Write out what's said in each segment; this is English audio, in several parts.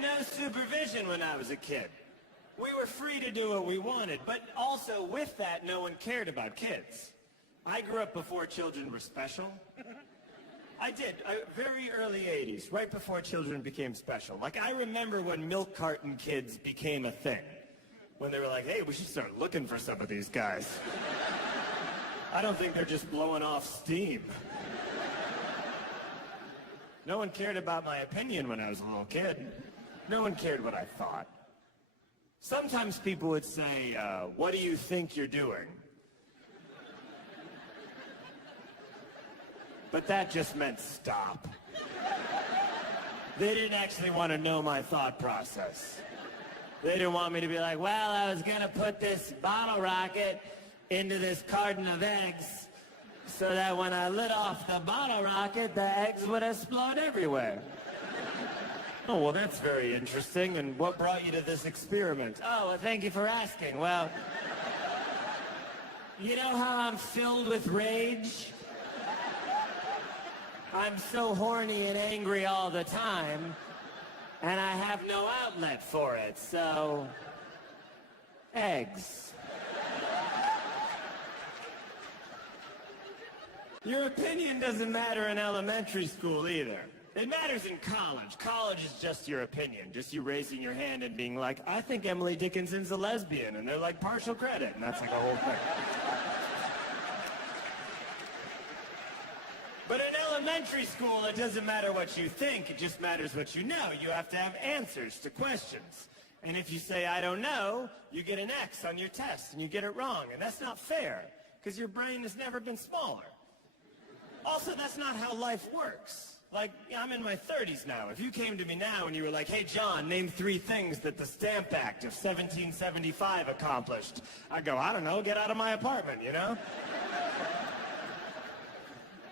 no supervision when I was a kid. We were free to do what we wanted, but also with that, no one cared about kids. I grew up before children were special. I did, very early 80s, right before children became special. Like, I remember when milk carton kids became a thing. When they were like, hey, we should start looking for some of these guys. I don't think they're just blowing off steam. No one cared about my opinion when I was a little kid. No one cared what I thought. Sometimes people would say, what do you think you're doing? But that just meant stop. They didn't actually want to know my thought process. They didn't want me to be like, well, I was gonna put this bottle rocket into this carton of eggs so that when I lit off the bottle rocket, the eggs would explode everywhere. Oh, well, that's very interesting. And what brought you to this experiment? Oh, well, thank you for asking. Well, you know how I'm filled with rage? I'm so horny and angry all the time, and I have no outlet for it, so... eggs. Your opinion doesn't matter in elementary school either. It matters in college. College is just your opinion, just you raising your hand and being like, I think Emily Dickinson's a lesbian, and they're like, partial credit, and that's like a whole thing. But in elementary school, it doesn't matter what you think, it just matters what you know. You have to have answers to questions. And if you say, I don't know, you get an X on your test, and you get it wrong, and that's not fair, because your brain has never been smaller. Also, that's not how life works. Like, I'm in my 30s now. If you came to me now and you were like, hey, John, name 3 things that the Stamp Act of 1775 accomplished, I'd go, I don't know, get out of my apartment, you know?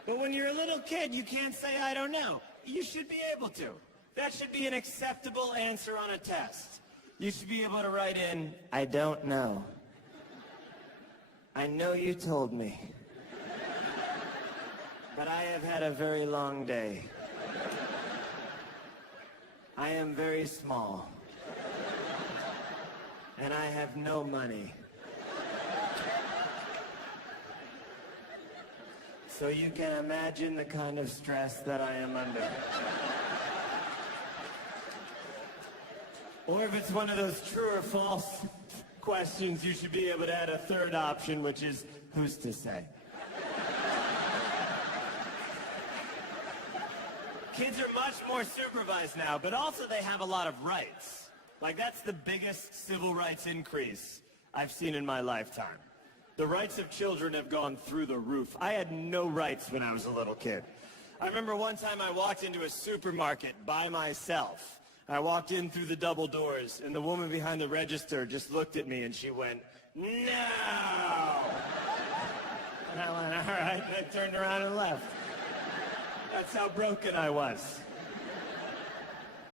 But when you're a little kid, you can't say, I don't know. You should be able to. That should be an acceptable answer on a test. You should be able to write in, I don't know. I know you told me. But I have had a very long day. I am very small. And I have no money. So you can imagine the kind of stress that I am under. Or if it's one of those true or false questions, you should be able to add a third option, which is, who's to say? Kids are much more supervised now, but also they have a lot of rights. Like, that's the biggest civil rights increase I've seen in my lifetime. The rights of children have gone through the roof. I had no rights when I was a little kid. I remember one time I walked into a supermarket by myself. I walked in through the double doors, and the woman behind the register just looked at me and she went, no! And I went, all right, and I turned around and left. That's how broken I was.